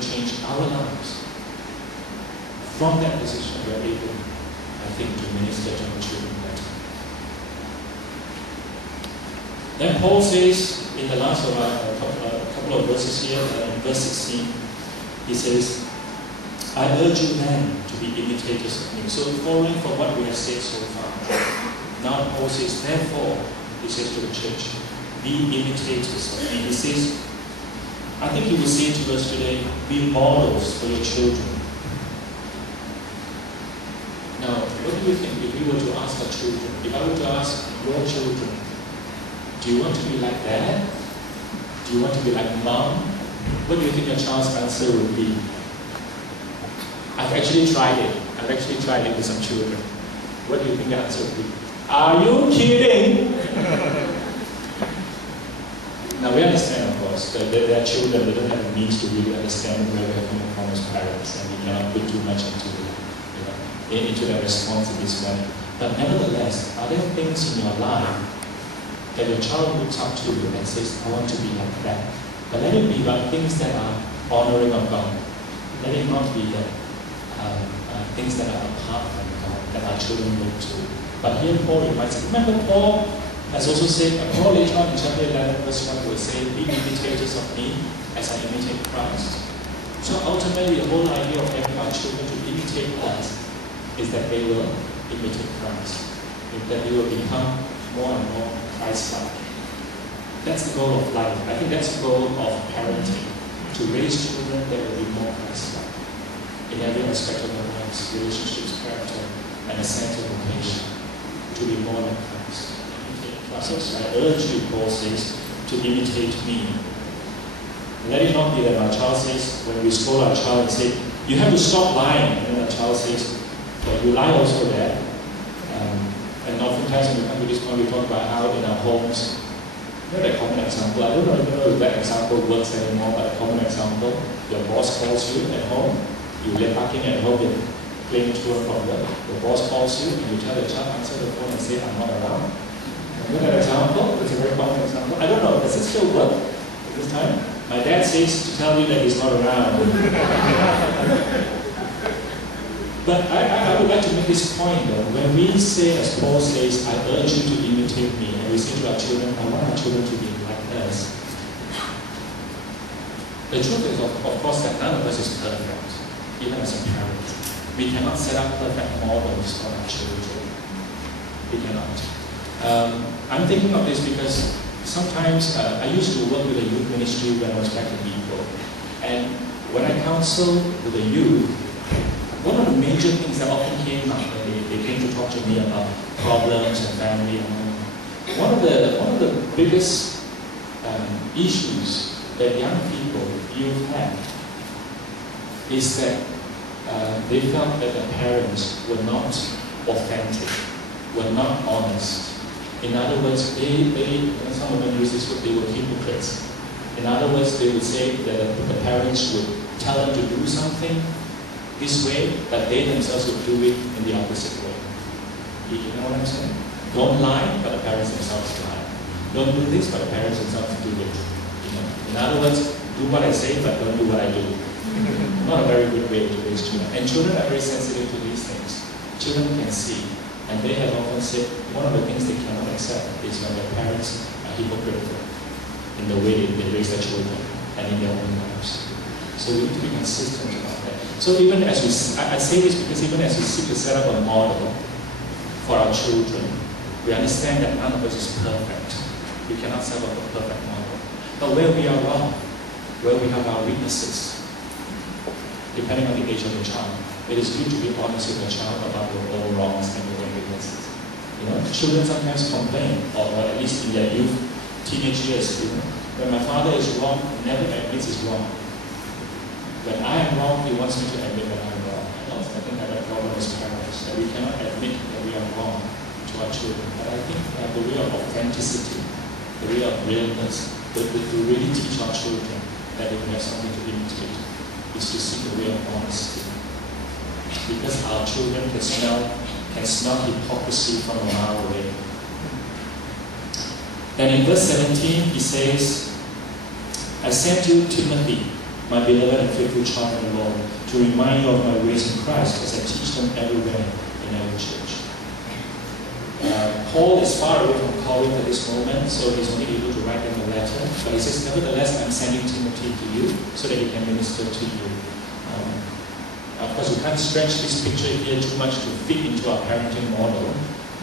to change our lives. From that position, we are able, I think, to minister to our children better. Then Paul says, in the last of couple of verses here, in verse 16, he says, I urge you then to be imitators of me. So following from what we have said so far, now Paul says, therefore, he says to the church, be imitators of me. He says, I think he will say to us today, be models for your children. Now, what do you think if we were to ask our children, if I were to ask your children, do you want to be like dad? Do you want to be like mom? What do you think your child's answer would be? I've actually tried it. With some children. What do you think the answer would be? Are you kidding? Now we understand, of course, that there are children that don't have the means to really understand where we are coming from as parents, and we cannot put too much into their response in this way. But nevertheless, are there things in your life that your child looks up to you and says, I want to be like that? But let it be about things that are honoring of God. Let it not be that things that are apart from God, that our children look to. But here Paul reminds us, remember Paul has also said, Paul later on in chapter 11 verse 1 will say, be imitators of me as I imitate Christ. So ultimately the whole idea of having our children to imitate us is that they will imitate Christ. That they will become more and more Christ-like. That's the goal of life. I think that's the goal of parenting. To raise children that will be more Christ-like in every aspect of their lives, relationships, character, and a sense of vocation, to be more like Christ. I urge you, Paul says, to imitate me. Let it not be that our child says, when we scold our child and say, you have to stop lying, and then our child says, but you lie also there. And oftentimes when we come to this point, we talk about how in our homes, you know that common example, I don't even know if that example works anymore, but a common example, your boss calls you at home, you lay parking at home, you're playing truant from work, the boss calls you, and you tell the child, answer the phone and say, I'm not around. You know that example? It's a very common example. I don't know, does it still work at this time? My dad says to tell you that he's not around. But I would like to make this point though. When we say, as Paul says, I urge you to imitate me, and we say to our children, I want our children to be like us. The truth is, of course, that none of us is perfect, even as a parent. We cannot set up perfect models for our children. We cannot. I'm thinking of this because sometimes I used to work with a youth ministry when I was back in Bukit. And when I counsel with the youth, one of the major things that often came up when they came to talk to me about problems and family and all, one of the biggest issues that young people, youth have, is that they felt that their parents were not authentic, were not honest. In other words, some of them use this word, they were hypocrites. In other words, they would say that the parents would tell them to do something this way, but they themselves would do it in the opposite way. You know what I'm saying? Don't lie, but the parents themselves lie. Don't do this, but the parents themselves do it. You know? In other words, do what I say, but don't do what I do. Not a very good way to raise children. And children are very sensitive to these things. Children can see. And they have often said, one of the things they cannot accept is when their parents are hypocritical in the way they raise their children and in their own lives. So we need to be consistent about that. So even as I say this because even as we seek to set up a model for our children, we understand that none of us is perfect. We cannot set up a perfect model. But where we are wrong, where we have our weaknesses, depending on the age of the child, it is good to be honest with the child about your own wrongs and your own weaknesses. You know, children sometimes complain, or at least in their youth, teenage years, you know, when my father is wrong, he never admits he's wrong. When I am wrong, he wants me to admit that I'm wrong. I think I have a problem as parents, that we cannot admit that we are wrong to our children. But I think the way of authenticity, the way of realness, to really teach our children that if we have something to imitate, is to seek a way of honesty. Because our children can smell hypocrisy from a mile away. Then in verse 17 he says, I sent you Timothy my beloved and faithful child in the Lord, to remind you of my ways in Christ as I teach them everywhere in every church. Paul is far away from Corinth at this moment, so he's only able to write them a letter. But he says, nevertheless, I'm sending Timothy to you so that he can minister to you. Of course, we can't stretch this picture here too much to fit into our parenting model.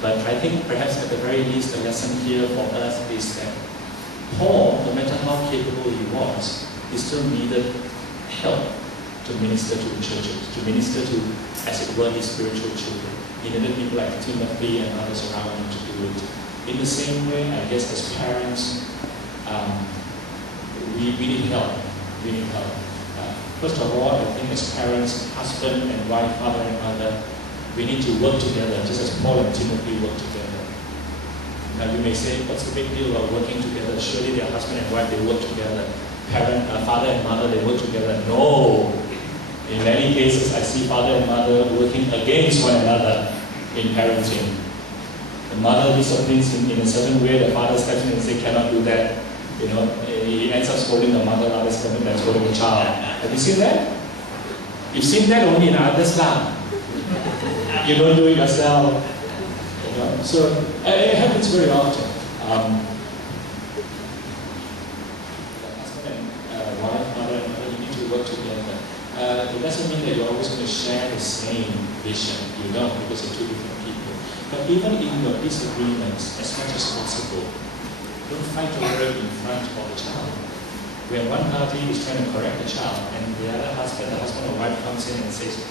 But I think perhaps at the very least, the lesson here for us is that Paul, no matter how capable he was, he still needed help to minister to the churches, to minister to, as it were, his spiritual children. He needed people like Timothy and others around him to do it. In the same way, I guess as parents, we need help. We need help. First of all, I think as parents, husband and wife, father and mother, we need to work together, just as Paul and Timothy work together. Now you may say, what's the big deal about working together? Surely their husband and wife, they work together. Father and mother, they work together. No! In many cases, I see father and mother working against one another in parenting. The mother disciplines in a certain way, the father steps in and says, cannot do that. You know, he ends up scolding the mother, rather than scolding the child. Have you seen that? You've seen that only in others' life. You don't do it yourself. You know? So it happens very often. Husband and wife, mother and mother, you need to work together. It doesn't mean that you're always going to share the same vision. You don't, because you're two different people. But even in your disagreements, as much as possible, don't fight over it in front of the child. When one party is trying to correct the child, and the husband or wife comes in and says,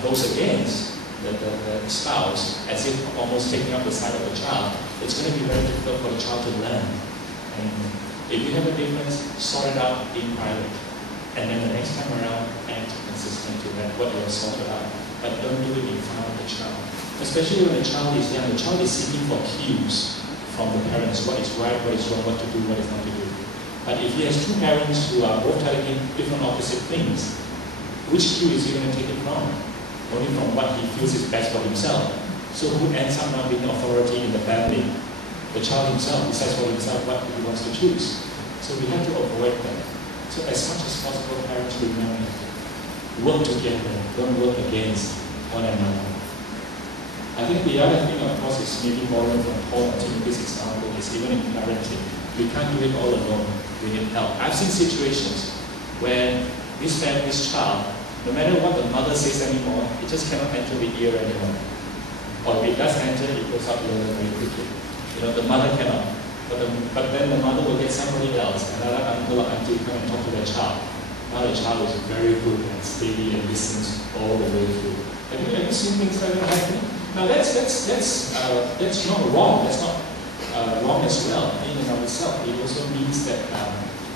goes against the spouse, as if almost taking up the side of the child, it's going to be very difficult for the child to learn. And if you have a difference, sort it out in private. And then the next time around, act consistent to that, what you have sorted out. But don't do it in front of the child. Especially when the child is young, the child is seeking for cues from the parents, what is right, what is wrong, what to do, what is not to do. But if he has two parents who are both telling him different opposite things, which cue is he going to take it from? Only from what he feels is best for himself. So who ends up now being authority in the family? The child himself decides for himself what he wants to choose. So we have to avoid that. So as much as possible, parents remember, work together, don't work against one another. I think the other thing, of course, is maybe borrowing from Paul and Timothy's example, is even in parenting, we can't do it all alone. We need help. I've seen situations where this family's child, no matter what the mother says anymore, it just cannot enter the ear anymore. Or if it does enter, it goes out the other very quickly. You know, the mother cannot. But then the mother will get somebody else, another uncle or auntie, come and talk to their child. Now the child is very good and steady and listens all the way through. Have you seen things like that happening? Now that's not wrong. That's not wrong as well in and of itself. It also means that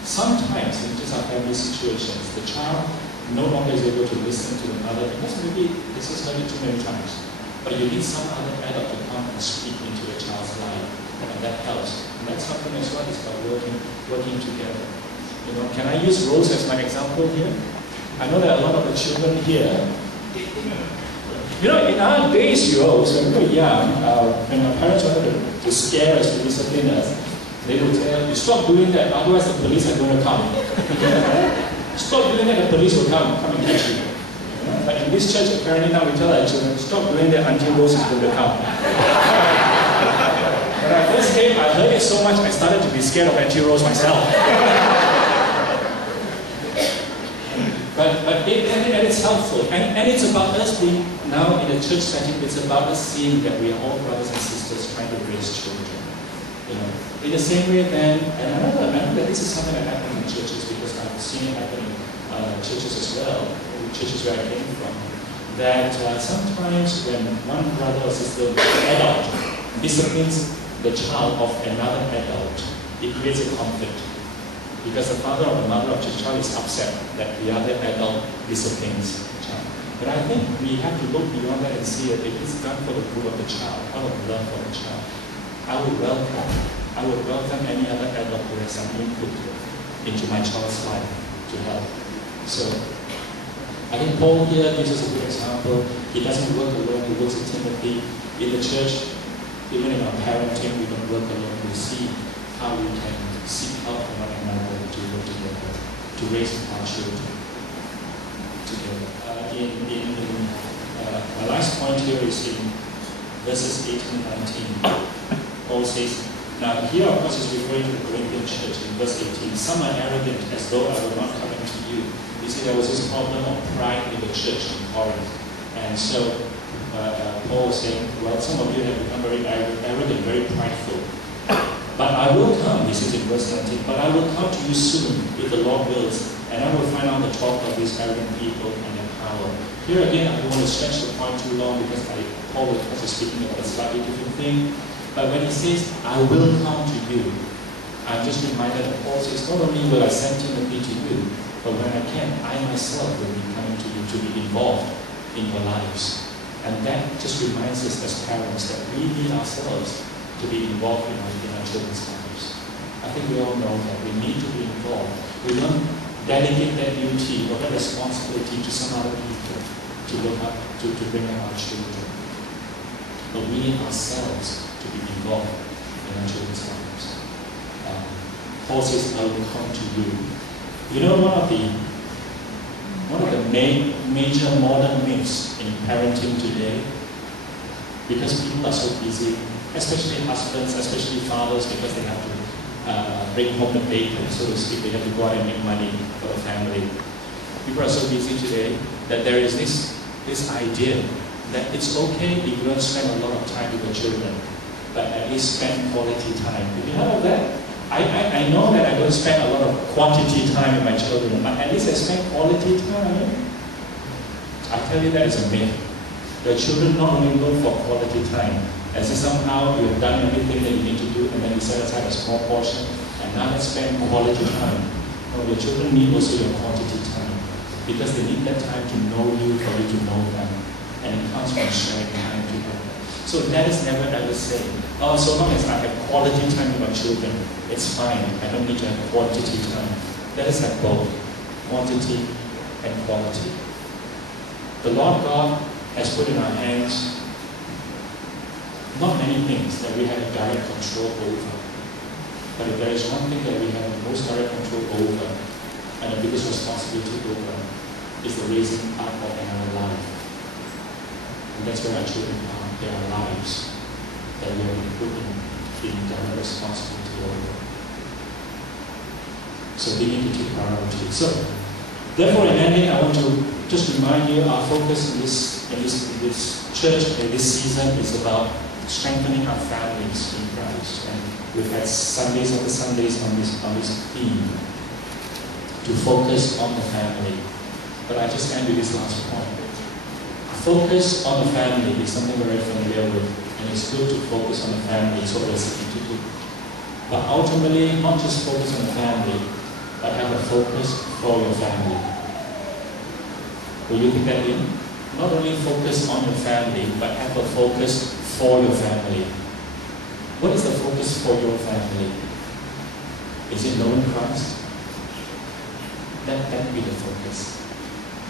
sometimes in just our family situations, the child no longer is able to listen to the mother because maybe this has heard it too many times. But you need some other adult to come and speak into the child's life, and that helps. And that's something as well. It's about working together. You know, can I use Rose as my example here? I know that a lot of the children here. You know, in our days, Rose, when we were young, when our parents wanted to scare us, to discipline us, they would tell you, stop doing that, otherwise the police are going to come. Stop doing that, the police will come and catch you. But in this church, apparently now we tell our children, stop doing that until Rose is going to come. When I first came, I heard it so much, I started to be scared of Auntie Rose myself. But it's helpful. And it's about us being, now in a church setting, it's about us seeing that we are all brothers and sisters trying to raise children. You know, in the same way then, and I know that this is something that happens in churches because I've seen it happen in churches as well, churches where I came from, that sometimes when one brother or sister, adult, disciplines the child of another adult, it creates a conflict. Because the father or the mother of the child is upset that the other adult disciplines the child. But I think we have to look beyond that and see that if it's done for the good of the child, out of love for the child, I would welcome any other adult who has some input into my child's life to help. So I think Paul here gives us a good example. He doesn't work alone, he works with Timothy. In the church, even in our parenting, we don't work alone. We see how we can seek help from one another to work together, to to raise our children together. My last point here is in verses 18 and 19. Paul says, now here of course is referring to the Corinthian church in verse 18. Some are arrogant as though I were not coming to you. You see, there was this problem of pride in the church in Corinth. And so Paul was saying, well, some of you have become very arrogant, very prideful. But I will come, he says in verse 19, but I will come to you soon, if the Lord wills, and I will find out the talk of these arrogant people and their power. Here again, I don't want to stretch the point too long because Paul was also speaking about a slightly different thing. But when he says, I will come to you, I'm just reminded that Paul says, not only will I send Timothy to you, but when I can, I myself will be coming to you to be involved in your lives. And that just reminds us as parents that we need ourselves to be involved in our children's lives. I think we all know that we need to be involved. We don't delegate that duty or that responsibility to some other people to look up, to bring up our children. But we need ourselves to be involved in our children's lives. Paul says, I will come to you. You know, one of the major modern myths in parenting today, because people are so busy, especially husbands, especially fathers, because they have to bring home the bacon, so to speak. They have to go out and make money for the family. People are so busy today that there is this idea that it's okay if you don't spend a lot of time with your children, but at least spend quality time. Have you heard of that? I know that I don't spend a lot of quantity time with my children, but at least I spend quality time. I tell you that is a myth. Your children not only look for quality time, as if somehow you have done everything that you need to do and then you set aside a small portion and now let's spend quality time. No, your children need also your quantity time because they need that time to know you, for you to know them. And it comes from sharing time together. So that is never ever say, oh, so long as I have quality time with my children, it's fine. I don't need to have quantity time. Let us have both, quantity and quality. The Lord God has put in our hands not many things that we have direct control over. But if there is one thing that we have the most direct control over and the biggest responsibility over is the raising up of our life. And that's where our children are. They are lives that we have been put in direct responsibility over. So we need to take priority. So, therefore, in ending, I want to just remind you our focus in this church, in this season, is about strengthening our families in Christ. And we've had Sundays after Sundays on this theme to focus on the family. But I just end with this last point. Focus on the family is something we're very familiar with, and it's good to focus on the family. It's what we're seeking to do. But ultimately, not just focus on the family, but have a focus for your family. Will you take that in? Not only focus on your family, but have a focus for your family. What is the focus for your family? Is it knowing Christ? Let that be the focus.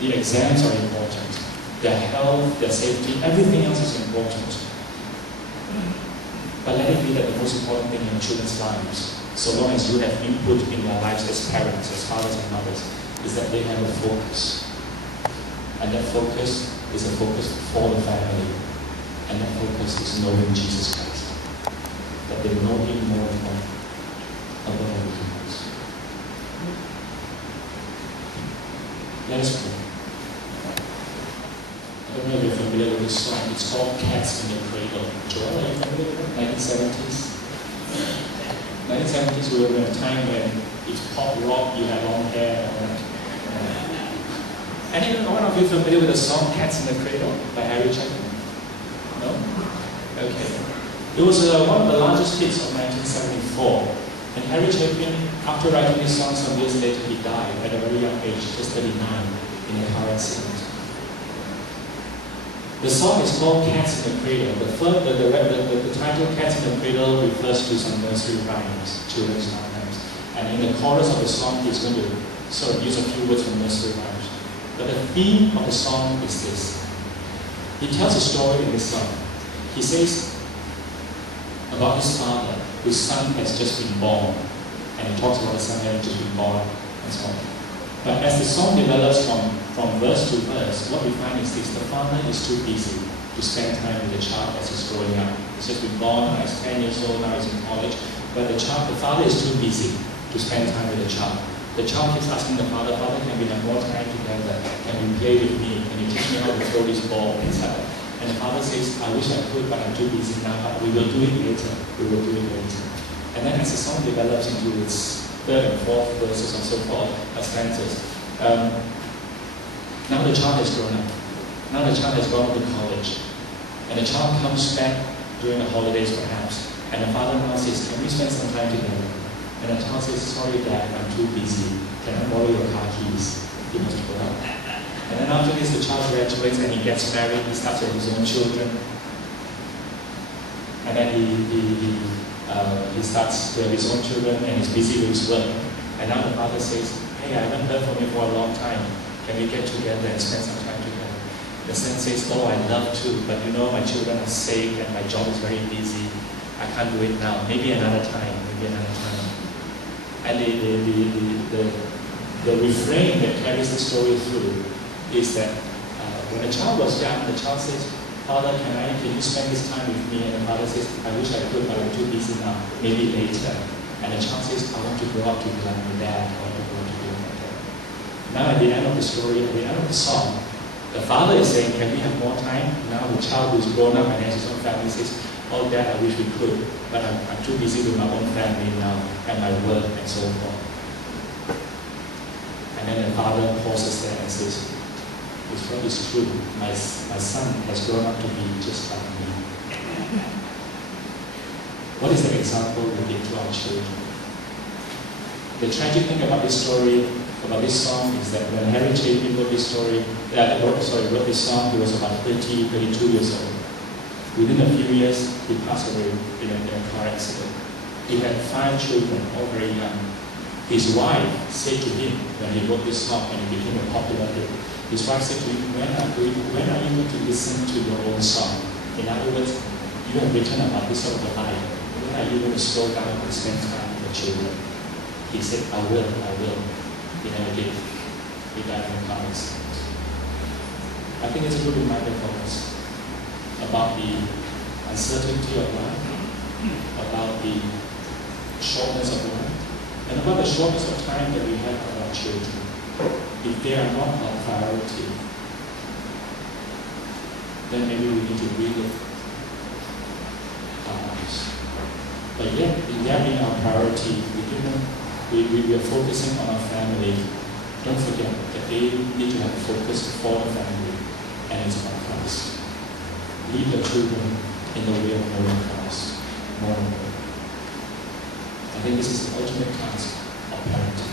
The exams are important. Their health, their safety, everything else is important. But let it be that the most important thing in your children's lives, so long as you have input in their lives as parents, as fathers and mothers, is that they have a focus. And that focus is a focus for the family. And that focus is knowing Jesus Christ. That they know Him more and more above everything else. Let us pray. I don't know if you're familiar with this song. It's called Cats in the Cradle. Joel, are you familiar with it? 1970s? 1970s, we were in a time when it's pop rock, you had long hair and all that. Anyone of you familiar with the song Cats in the Cradle by Harry Chapman? No? Okay. It was one of the largest hits of 1974. And Harry Chapman, after writing this song some years later, he died at a very young age, just 39, in a car accident. The song is called Cats in the Cradle. The title Cats in the Cradle refers to some nursery rhymes, children's rhymes. And in the chorus of the song, he's going to sort of use a few words from nursery rhymes. But the theme of the song is this. He tells a story in this song. He says about his father, whose son has just been born. And he talks about his son having just been born and so on. But as the song develops from verse to verse, what we find is this: the father is too busy to spend time with the child as he's growing up. He's just been born, now he's 10 years old, now he's in college. But the father is too busy to spend time with the child. The child keeps asking the father, "Father, can we have more time together? Can you play with me? Can you teach me how to throw this ball?" And the father says, "I wish I could, but I'm too busy now, but we will do it later. We will do it later." And then as the song develops into its third and fourth verses and so forth, stanzas, now the child has grown up. Now the child has gone to college. And the child comes back during the holidays perhaps. And the father now says, "Can we spend some time together?" And the child says, "Sorry Dad, I'm too busy. Can I borrow your car keys?" He must go out. And then after this, the child graduates and he gets married. He starts with his own children. And then he starts to have his own children and he's busy with his work. And now the father says, "Hey, I haven't heard from you for a long time. Can we get together and spend some time together?" The son says, "Oh, I'd love to, but you know my children are sick and my job is very busy. I can't do it now. Maybe another time, maybe another time." And the refrain that carries the story through is that when the child was young, the child says, "Father, can you spend this time with me?" And the father says, "I wish I could, but I'm too busy now. Maybe later." And the child says, "I want to grow up to be like my dad. I want to grow up to be like my dad." Now at the end of the story, at the end of the song, the father is saying, "Can we have more time?" Now the child who's grown up and has his own family says, "Oh Dad, I wish we could, but I'm too busy with my own family now and my work and so forth." And then the father pauses there and says, "It's what is true. My son has grown up to be just like me." What is the example we give to our children? The tragic thing about this story, about this song, is that when Harry Chapin wrote this wrote this song, he was about 32 years old. Within a few years, he passed away in a car accident. He had 5 children, all very young. His wife said to him, when he wrote this song and it became a popular hit, his wife said to him, when are you going to listen to your own song? In other words, you have written about this sort of a life. When are you going to slow down and spend time with your children? He said, I will. He never did. He died in a car accident. I think it's a good reminder for us about the uncertainty of life, about the shortness of life, and about the shortness of time that we have with our children. If they are not our priority, then maybe we need to relook our lives. But yet, in their being our priority, we are focusing on our family. Don't forget that they need to have a focus for the family, and it's about Christ. Lead the children in the way of knowing Christ more and more. I think this is the ultimate task of parenting.